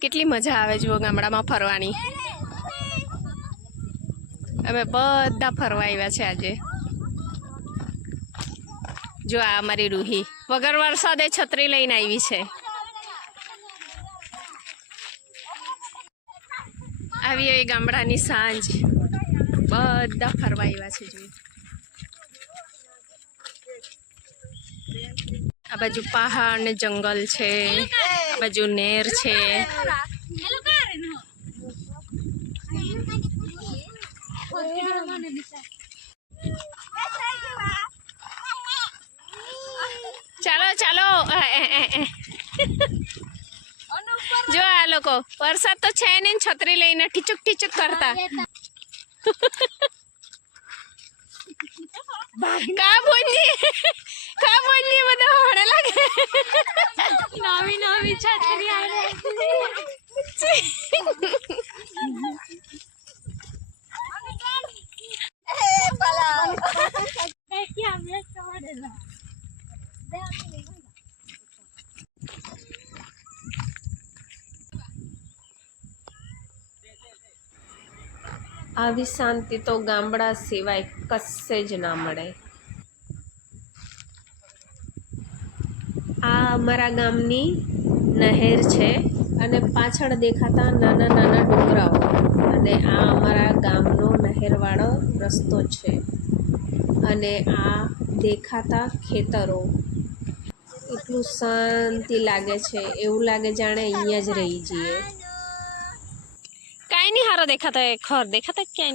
કેટલી મજા આવે જુઓ ગામડામાં ફરવાની। અમે બધા ફરવા આવ્યા છે આજે। જો આ અમારી રૂહી વગર વરસાદે છત્રી લઈને આવી છે। આવી એ ગામડાની સાંજ બધા ફરવા આવ્યા છે। જો આ બાજુ પહાડ ને જંગલ છે, આ બાજુ નેર છે। ચાલો ચાલો જો આ લોકો વરસાદ તો છે ને છત્રી લઈને ટીચુક ટીચુક કરતા। કા બોલી બધા હોડે લાગે। નવી નવી છત્રી આવે। આવી શાંતિ તો ગામડા સિવાય કશે જ ના મળે। આ અમારા ગામની નહેર છે અને પાછળ દેખાતા નાના નાના ડુંગરાઓ અને આ અમારા ગામનો નહેરવાળો રસ્તો છે અને આ દેખાતા ખેતરો। એટલું શાંતિ લાગે છે, એવું લાગે જાણે અહીંયા જ રહી જઈએ। કાંઈ નહીં હારો દેખાતા, ખર દેખાતા ક્યાંય।